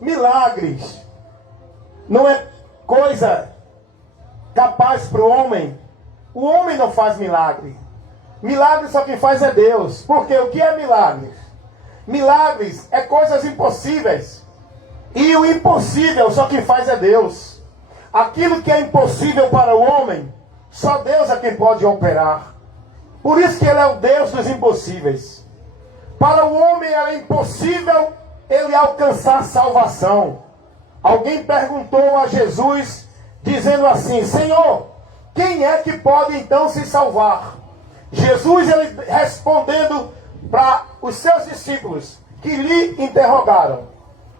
milagres não é coisa capaz para o homem. O homem não faz milagre. Milagre só quem faz é Deus. Porque o que é milagres? Milagres é coisas impossíveis. E o impossível só quem faz é Deus. Aquilo que é impossível para o homem, só Deus é quem pode operar. Por isso que Ele é o Deus dos impossíveis. Para o homem era impossível ele alcançar salvação. Alguém perguntou a Jesus, dizendo assim: Senhor, quem é que pode então se salvar? Jesus, ele respondendo para os seus discípulos que lhe interrogaram,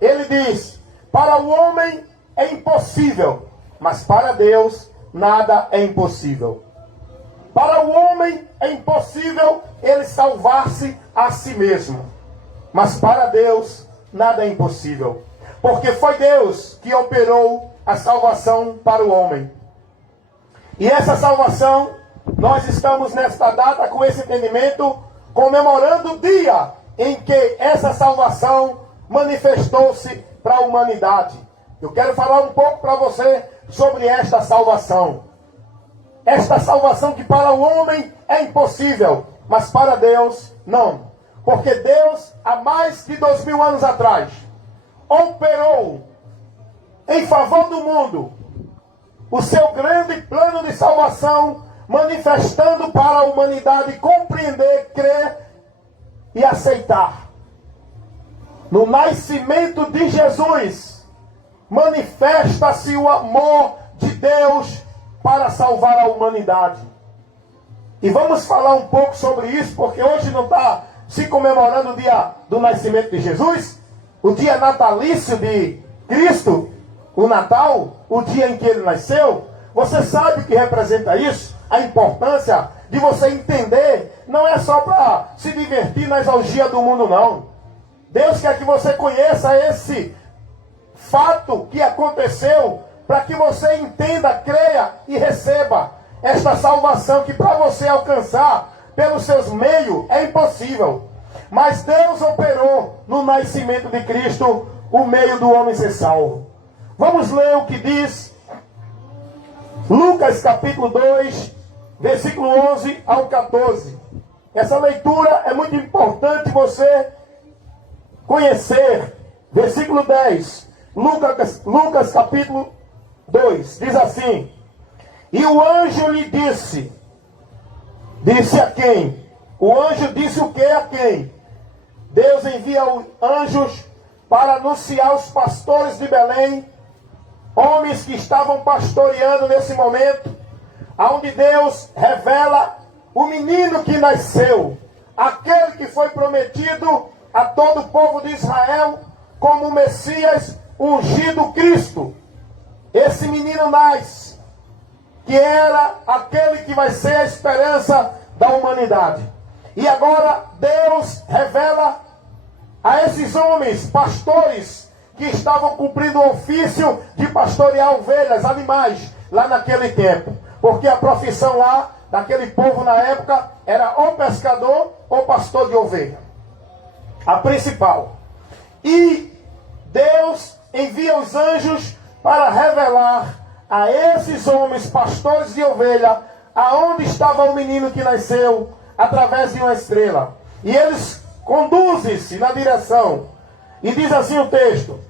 ele diz: para o homem é impossível, mas para Deus nada é impossível. Para o homem é impossível ele salvar-se a si mesmo, mas para Deus nada é impossível, porque foi Deus que operou a salvação para o homem. E essa salvação, nós estamos nesta data com esse entendimento, comemorando o dia em que essa salvação manifestou-se para a humanidade. Eu quero falar um pouco para você sobre esta salvação. Esta salvação que para o homem é impossível, mas para Deus não. Porque Deus, há mais de 2000 anos atrás, operou em favor do mundo o seu grande plano de salvação, manifestando para a humanidade compreender, crer e aceitar. No nascimento de Jesus, manifesta-se o amor de Deus para salvar a humanidade. E vamos falar um pouco sobre isso, porque hoje não está se comemorando o dia do nascimento de Jesus, o dia natalício de Cristo, o Natal, o dia em que ele nasceu. Você sabe o que representa isso? A importância de você entender, não é só para se divertir na exalgia do mundo, não. Deus quer que você conheça esse fato que aconteceu, para que você entenda, creia e receba esta salvação que para você alcançar pelos seus meios é impossível. Mas Deus operou no nascimento de Cristo o meio do homem ser salvo. Vamos ler o que diz Lucas capítulo 2, versículo 11 ao 14. Essa leitura é muito importante você conhecer. Versículo 10. Lucas capítulo 2. Diz assim: e o anjo lhe disse a quem? O anjo disse o que a quem? Deus envia anjos para anunciar aos pastores de Belém, homens que estavam pastoreando nesse momento, onde Deus revela o menino que nasceu, aquele que foi prometido a todo o povo de Israel como o Messias ungido Cristo. Esse menino nasce, que era aquele que vai ser a esperança da humanidade. E agora Deus revela a esses homens, pastores, que estavam cumprindo o ofício de pastorear ovelhas, animais, lá naquele tempo. Porque a profissão lá, daquele povo na época, era ou pescador ou pastor de ovelha. A principal. E Deus envia os anjos para revelar a esses homens, pastores de ovelha, aonde estava o menino que nasceu, através de uma estrela. E eles conduzem-se na direção. E diz assim o texto: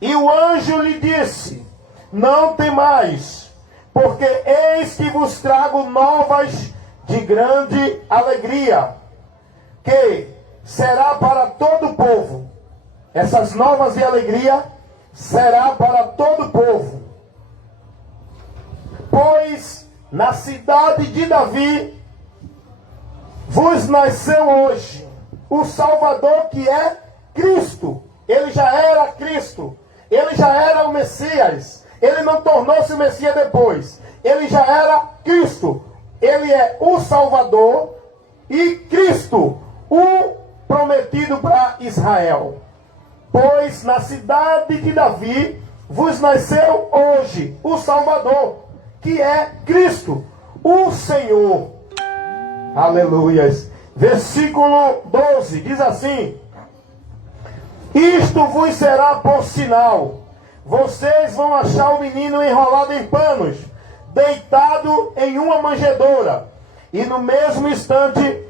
e o anjo lhe disse: não temais, porque eis que vos trago novas de grande alegria, que será para todo o povo. Essas novas de alegria será para todo o povo. Pois na cidade de Davi vos nasceu hoje o Salvador, que é Cristo. Ele já era Cristo. Ele já era o Messias. Ele não tornou-se o Messias depois. Ele já era Cristo. Ele é o Salvador e Cristo, o prometido para Israel. Pois na cidade de Davi vos nasceu hoje o Salvador, que é Cristo, o Senhor. Aleluias. Versículo 12 diz assim: Isto vos será por sinal. Vocês vão achar o menino enrolado em panos, deitado em uma manjedoura. E no mesmo instante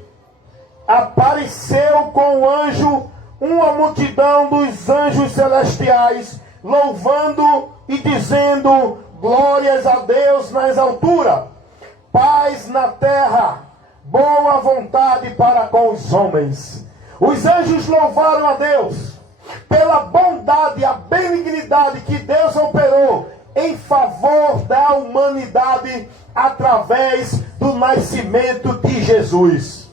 apareceu com o anjo uma multidão dos anjos celestiais, louvando e dizendo: glórias a Deus nas alturas, paz na terra, boa vontade para com os homens. Os anjos louvaram a Deus pela bondade e a benignidade que Deus operou em favor da humanidade através do nascimento de Jesus.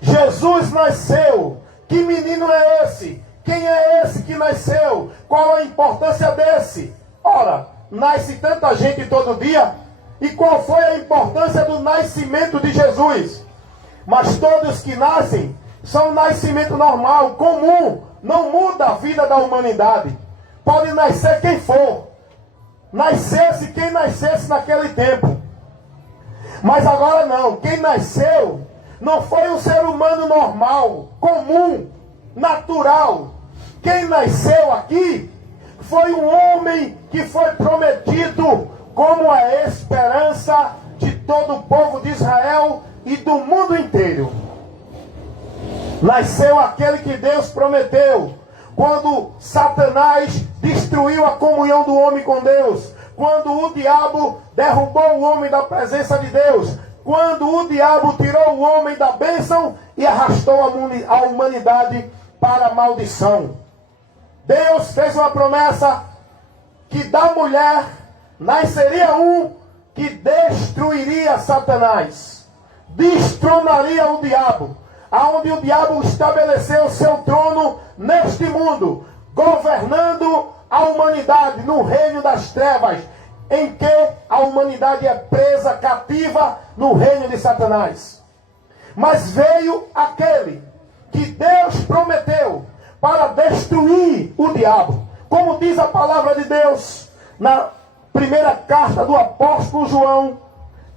Jesus nasceu. Que menino é esse? Quem é esse que nasceu? Qual a importância desse? Ora, nasce tanta gente todo dia. E qual foi a importância do nascimento de Jesus? Mas todos que nascem são um nascimento normal, comum. Não muda a vida da humanidade. Pode nascer quem for. Nascesse quem nascesse naquele tempo. Mas agora não. Quem nasceu não foi um ser humano normal, comum, natural. Quem nasceu aqui foi um homem que foi prometido como a esperança de todo o povo de Israel e do mundo inteiro. Nasceu aquele que Deus prometeu quando Satanás destruiu a comunhão do homem com Deus, quando o diabo derrubou o homem da presença de Deus, quando o diabo tirou o homem da bênção e arrastou a humanidade para a maldição. Deus fez uma promessa que da mulher nasceria um que destruiria Satanás, destronaria o diabo, aonde o diabo estabeleceu seu trono neste mundo, governando a humanidade no reino das trevas, em que a humanidade é presa, cativa no reino de Satanás. Mas veio aquele que Deus prometeu para destruir o diabo. Como diz a palavra de Deus na primeira carta do apóstolo João,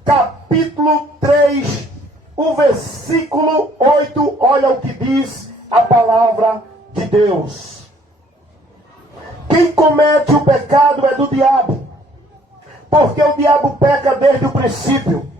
capítulo 3, o versículo 8, olha o que diz a palavra de Deus. Quem comete o pecado é do diabo, porque o diabo peca desde o princípio.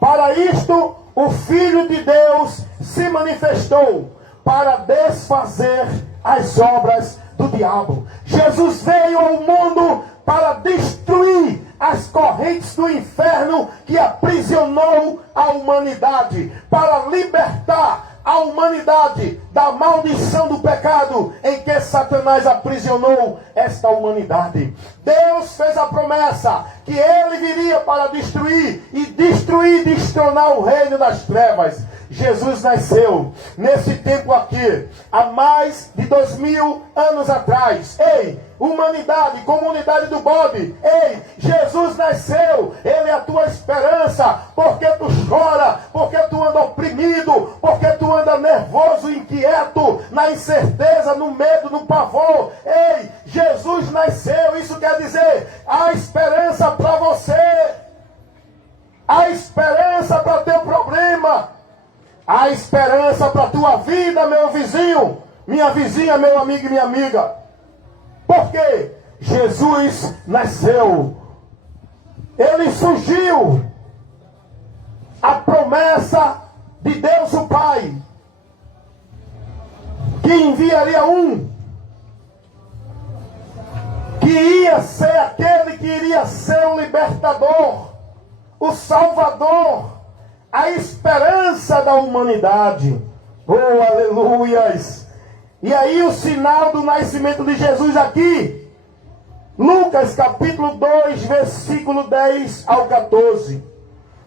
Para isto, o Filho de Deus se manifestou, para desfazer as obras do diabo. Jesus veio ao mundo para destruir as correntes do inferno que aprisionou a humanidade, para libertar a humanidade da maldição do pecado em que Satanás aprisionou esta humanidade. Deus fez a promessa que ele viria para destruir e destronar o reino das trevas. Jesus nasceu nesse tempo aqui, há mais de 2000 anos atrás. Ei, humanidade, comunidade do bode, ei, Jesus nasceu, ele é a tua esperança, porque tu chora, porque tu anda oprimido, porque tu anda nervoso, inquieto, na incerteza, no medo, no pavor. Ei, Jesus nasceu, isso quer dizer, há esperança para você, há esperança para teu problema, há esperança para a tua vida, meu vizinho, minha vizinha, meu amigo e minha amiga. Porque Jesus nasceu. Ele surgiu. A promessa de Deus o Pai, que enviaria um, que ia ser aquele que iria ser o libertador, o salvador, a esperança da humanidade. Oh, aleluias! E aí o sinal do nascimento de Jesus aqui, Lucas capítulo 2, versículo 10 ao 14.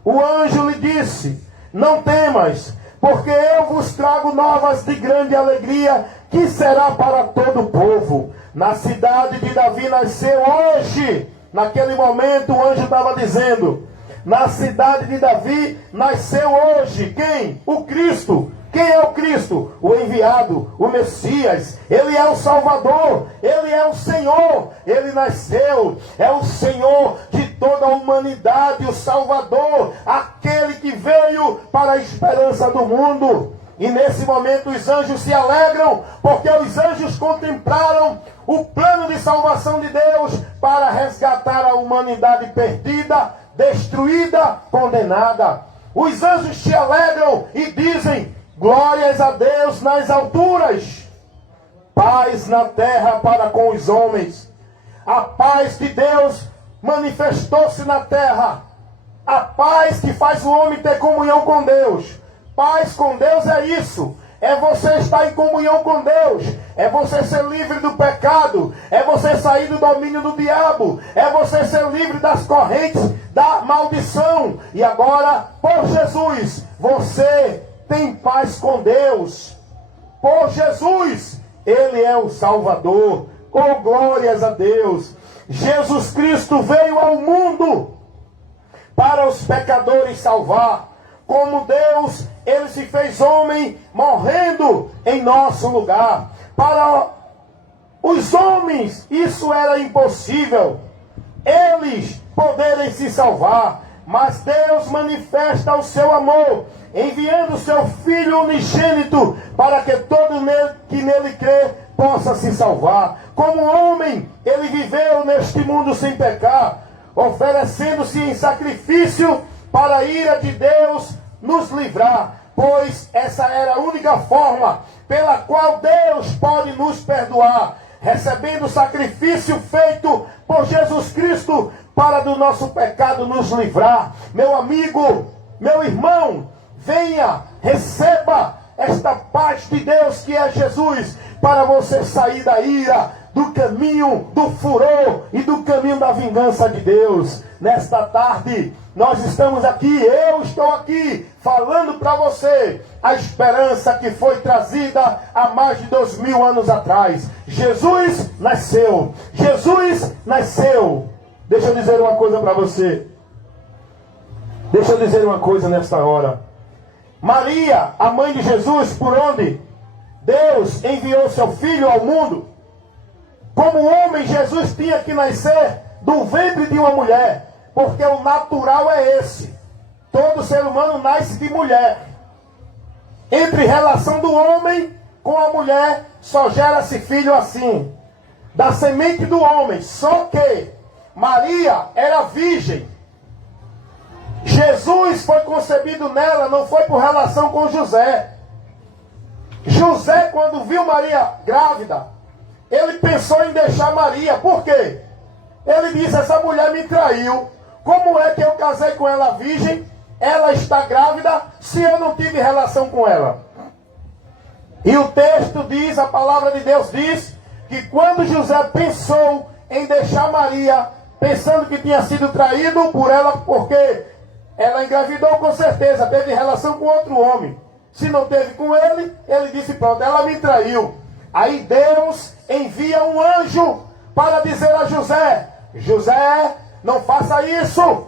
O anjo lhe disse: não temas, porque eu vos trago novas de grande alegria, que será para todo o povo. Na cidade de Davi nasceu hoje, naquele momento o anjo estava dizendo, na cidade de Davi nasceu hoje, quem? O Cristo. Quem é o Cristo? O enviado, o Messias. Ele é o Salvador, ele é o Senhor. Ele nasceu, é o Senhor de toda a humanidade, o Salvador, aquele que veio para a esperança do mundo. E nesse momento os anjos se alegram, porque os anjos contemplaram o plano de salvação de Deus para resgatar a humanidade perdida, destruída, condenada. Os anjos se alegram e dizem: glórias a Deus nas alturas, paz na terra para com os homens. A paz de Deus manifestou-se na terra. A paz que faz o homem ter comunhão com Deus. Paz com Deus é isso. É você estar em comunhão com Deus. É você ser livre do pecado. É você sair do domínio do diabo. É você ser livre das correntes da maldição. E agora, por Jesus, você tem paz com Deus. Por Jesus, Ele é o Salvador. Oh, glórias a Deus. Jesus Cristo veio ao mundo para os pecadores salvar. Como Deus, Ele se fez homem, morrendo em nosso lugar. Para os homens, isso era impossível, eles poderem se salvar. Mas Deus manifesta o seu amor, enviando o seu Filho unigênito, para que todo que nele crê possa se salvar. Como homem, Ele viveu neste mundo sem pecar, oferecendo-se em sacrifício para a ira de Deus nos livrar, pois essa era a única forma pela qual Deus pode nos perdoar, recebendo o sacrifício feito por Jesus Cristo para do nosso pecado nos livrar. Meu amigo, meu irmão, venha, receba esta paz de Deus que é Jesus, para você sair da ira, do caminho do furor e do caminho da vingança de Deus. Nesta tarde, nós estamos aqui, eu estou aqui, falando para você a esperança que foi trazida há mais de 2000 anos atrás. Jesus nasceu. Jesus nasceu. Deixa eu dizer uma coisa para você. Deixa eu dizer uma coisa nesta hora. Maria, a mãe de Jesus, por onde Deus enviou seu Filho ao mundo, como homem, Jesus tinha que nascer do ventre de uma mulher, porque o natural é esse. Todo ser humano nasce de mulher. Entre relação do homem com a mulher, só gera-se filho assim, da semente do homem. Só que Maria era virgem. Jesus foi concebido nela, não foi por relação com José. José, quando viu Maria grávida, ele pensou em deixar Maria. Por quê? Ele disse: essa mulher me traiu. Como é que eu casei com ela virgem? Ela está grávida se eu não tive relação com ela. E o texto diz, a palavra de Deus diz, que quando José pensou em deixar Maria, pensando que tinha sido traído por ela, porque ela engravidou com certeza, teve relação com outro homem. Se não teve com ele, ele disse: pronto, ela me traiu. Aí Deus envia um anjo para dizer a José: José, não faça isso.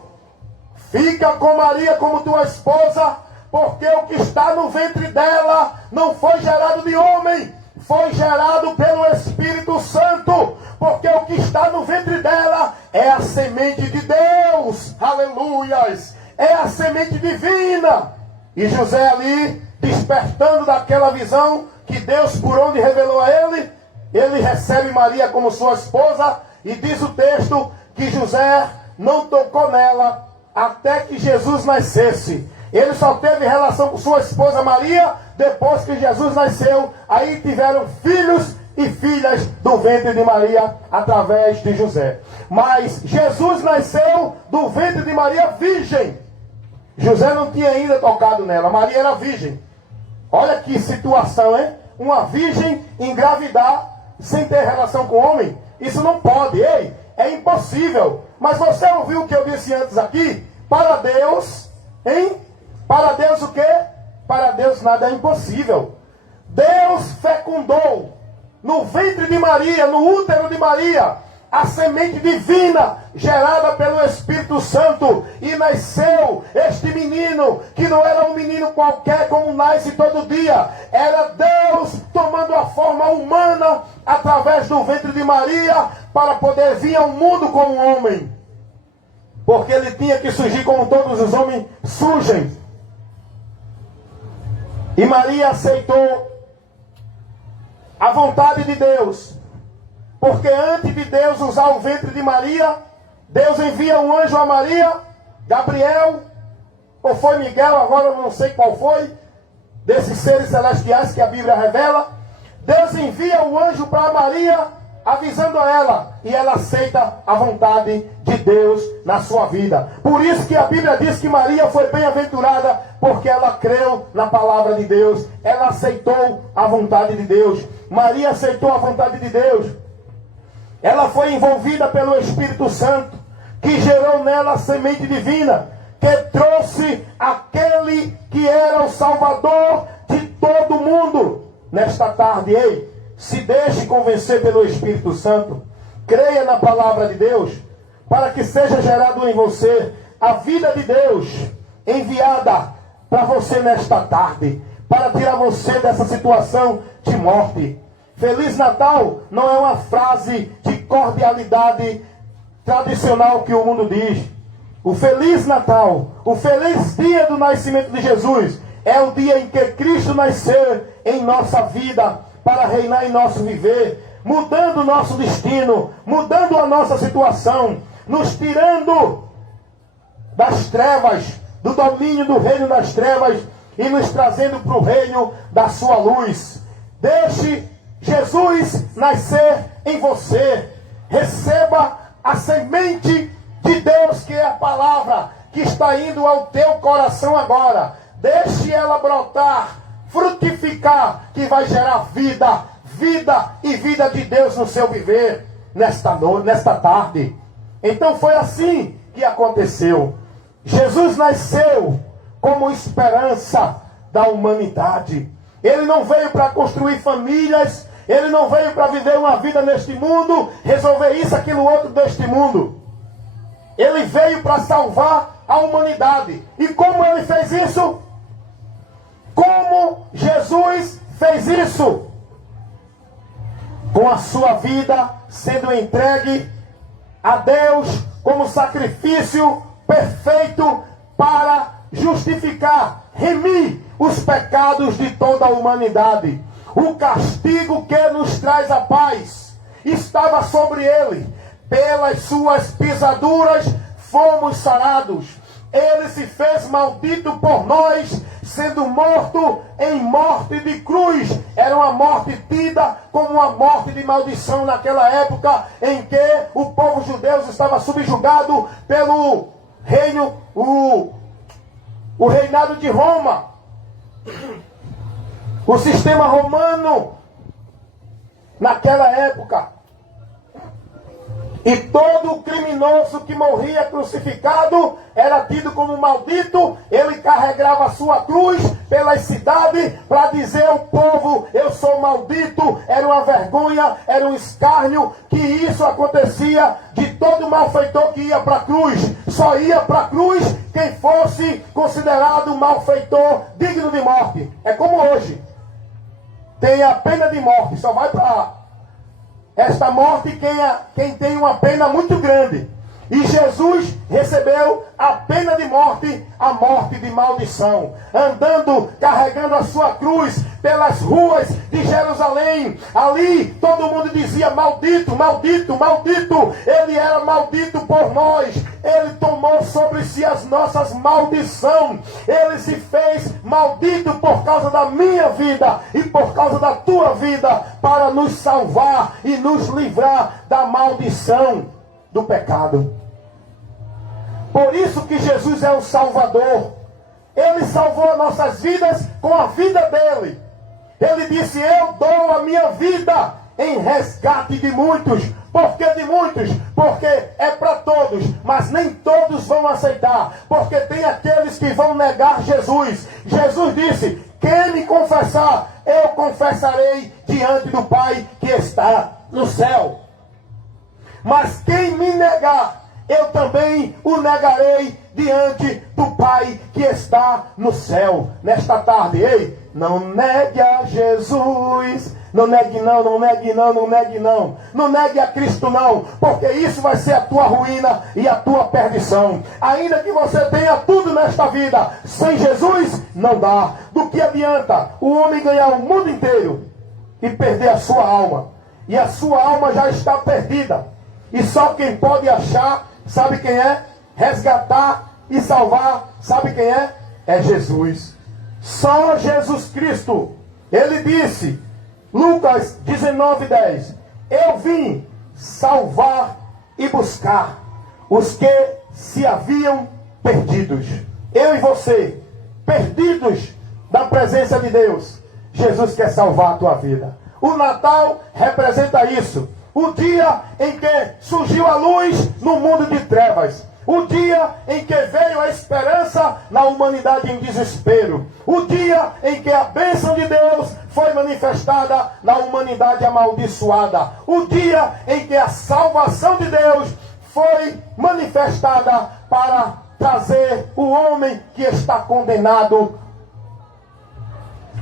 Fica com Maria como tua esposa, porque o que está no ventre dela não foi gerado de homem, foi gerado pelo Espírito Santo. Porque o que está no ventre dela é a semente de Deus. Aleluias! É a semente divina. E José ali, despertando daquela visão que Deus por onde revelou a ele, ele recebe Maria como sua esposa. E diz o texto que José não tocou nela até que Jesus nascesse. Ele só teve relação com sua esposa Maria depois que Jesus nasceu. Aí tiveram filhos e filhas do ventre de Maria através de José. Mas Jesus nasceu do ventre de Maria virgem. José não tinha ainda tocado nela, Maria era virgem. Olha que situação, hein? Uma virgem engravidar sem ter relação com homem. Isso não pode, ei, é impossível. Mas você ouviu o que eu disse antes aqui? Para Deus, hein? Para Deus o quê? Para Deus nada é impossível. Deus fecundou no ventre de Maria, no útero de Maria, a semente divina gerada pelo Espírito Santo. E nasceu este menino, que não era um menino qualquer como nasce todo dia. Era Deus tomando a forma humana através do ventre de Maria para poder vir ao mundo como homem. Porque ele tinha que surgir como todos os homens surgem. E Maria aceitou a vontade de Deus. Porque antes de Deus usar o ventre de Maria, Deus envia um anjo a Maria, Gabriel, ou foi Miguel, agora eu não sei qual foi, desses seres celestiais que a Bíblia revela. Deus envia o anjo para Maria, avisando a ela, e ela aceita a vontade de Deus na sua vida. Por isso que a Bíblia diz que Maria foi bem-aventurada, porque ela creu na palavra de Deus, ela aceitou a vontade de Deus. Maria aceitou a vontade de Deus. Ela foi envolvida pelo Espírito Santo, que gerou nela a semente divina, que trouxe aquele que era o Salvador de todo mundo. Nesta tarde, ei, se deixe convencer pelo Espírito Santo, creia na palavra de Deus, para que seja gerado em você a vida de Deus enviada para você nesta tarde, para tirar você dessa situação de morte. Feliz Natal não é uma frase de cordialidade tradicional que o mundo diz. O Feliz Natal, o feliz dia do nascimento de Jesus, é o dia em que Cristo nasceu em nossa vida para reinar em nosso viver, mudando o nosso destino, mudando a nossa situação, nos tirando das trevas, do domínio do reino das trevas e nos trazendo para o reino da sua luz. Deixe Jesus nascer em você. Receba a semente de Deus, que é a palavra que está indo ao teu coração agora. Deixe ela brotar, frutificar, que vai gerar vida, vida e vida de Deus no seu viver nesta noite, nesta tarde. Então foi assim que aconteceu. Jesus nasceu como esperança da humanidade. Ele não veio para construir famílias, ele não veio para viver uma vida neste mundo, resolver isso, aquilo, outro deste mundo. Ele veio para salvar a humanidade. E como ele fez isso? Como Jesus fez isso? Com a sua vida sendo entregue a Deus como sacrifício perfeito para justificar, remir os pecados de toda a humanidade. O castigo que nos traz a paz estava sobre ele. Pelas suas pisaduras fomos sarados. Ele se fez maldito por nós, sendo morto em morte de cruz. Era uma morte tida como uma morte de maldição naquela época em que o povo judeu estava subjugado pelo reino, o reinado de Roma. O sistema romano naquela época. E todo criminoso que morria crucificado era tido como maldito. Ele carregava a sua cruz pelas cidades para dizer ao povo: eu sou maldito. Era uma vergonha, era um escárnio, que isso acontecia de todo malfeitor que ia para a cruz. Só ia para a cruz quem fosse considerado malfeitor digno de morte. É como hoje. Tem a pena de morte, só vai para esta morte quem tem uma pena muito grande. E Jesus recebeu a pena de morte, a morte de maldição, andando, carregando a sua cruz pelas ruas de Jerusalém. Ali todo mundo dizia: maldito, maldito, maldito. Ele era maldito por nós. Ele tomou sobre si as nossas maldições. Ele se fez maldito por causa da minha vida e por causa da tua vida, para nos salvar e nos livrar da maldição do pecado. Por isso que Jesus é o Salvador. Ele salvou nossas vidas com a vida dele. Ele disse: eu dou a minha vida em resgate de muitos. Por que de muitos? Porque é para todos, mas nem todos vão aceitar, porque tem aqueles que vão negar Jesus. Jesus disse: quem me confessar, eu confessarei diante do Pai que está no céu. Mas quem me negar, eu também o negarei diante do Pai que está no céu. Nesta tarde, ei, não negue a Jesus, Não negue não, não negue não, não negue não. Não negue a Cristo não, porque isso vai ser a tua ruína e a tua perdição. Ainda que você tenha tudo nesta vida, sem Jesus não dá. Do que adianta o homem ganhar o mundo inteiro e perder a sua alma? E a sua alma já está perdida. E só quem pode achar, sabe quem é? Resgatar e salvar, sabe quem é? É Jesus. Só Jesus Cristo. Ele disse, Lucas 19:10, eu vim salvar e buscar os que se haviam perdidos. Eu e você, perdidos da presença de Deus. Jesus quer salvar a tua vida. O Natal representa isso. O dia em que surgiu a luz no mundo de trevas. O dia em que veio a esperança na humanidade em desespero. O dia em que a bênção de Deus foi manifestada na humanidade amaldiçoada. O dia em que a salvação de Deus foi manifestada para trazer o homem que está condenado,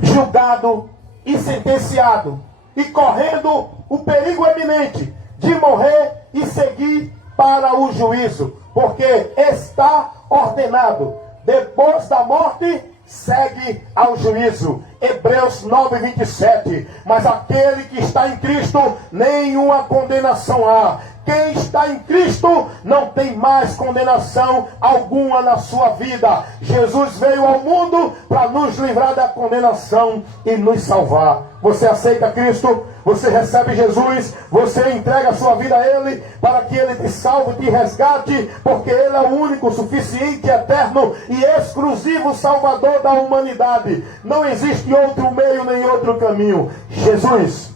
julgado e sentenciado, e correndo o perigo eminente de morrer e seguir para o juízo, porque está ordenado, depois da morte segue ao juízo. Hebreus 9:27. Mas aquele que está em Cristo, nenhuma condenação há. Quem está em Cristo não tem mais condenação alguma na sua vida. Jesus veio ao mundo para nos livrar da condenação e nos salvar. Você aceita Cristo? Você recebe Jesus? Você entrega a sua vida a Ele para que Ele te salve e te resgate? Porque Ele é o único, suficiente, eterno e exclusivo Salvador da humanidade. Não existe outro meio nem outro caminho. Jesus.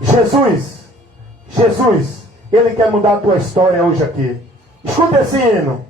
Jesus. Jesus, Ele quer mudar a tua história hoje aqui. Escuta esse hino.